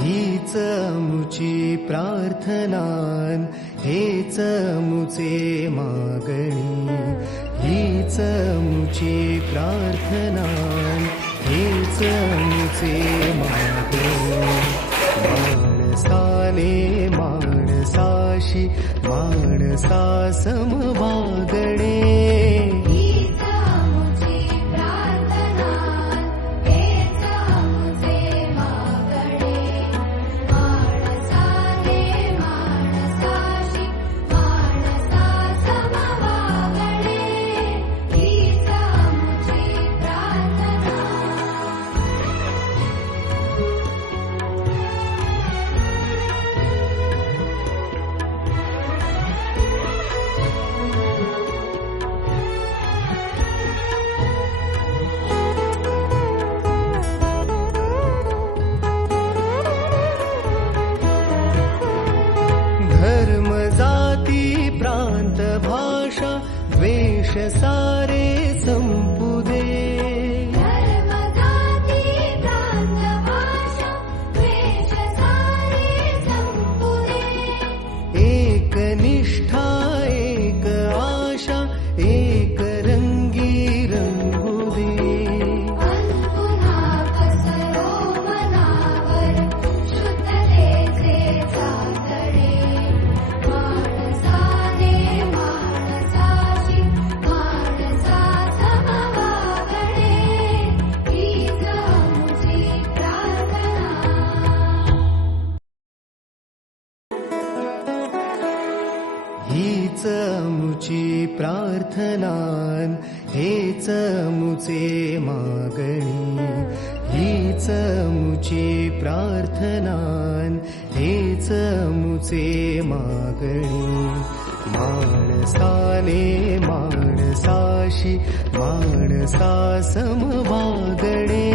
हीच मुची प्रार्थनान, हेच मुचे मागणी. हीच मुची प्रार्थनान, हेच मुचे मागणी. माणसाने माणसाशी माणसा समभागणे. धर्म जाती प्रांत भाषा द्वेष सारे संपू दे. धर्म जाती प्रांत भाषा द्वेष सारे संपू दे. एक निष्ठा एक आशा एक रंगी रंगू दे. पुन्हा कसरो मनावर शुद्धतेचे चांदणे. माणसाने माणसाशी माणसा समभागणे. हीच मुची प्रार्थना. हीच मुची प्रार्थनान, हेच मुचे मागणी. हीच मुची प्रार्थनान, हेच मुचे मागणी. माणसाने माणसाशी माणसा समभागणे.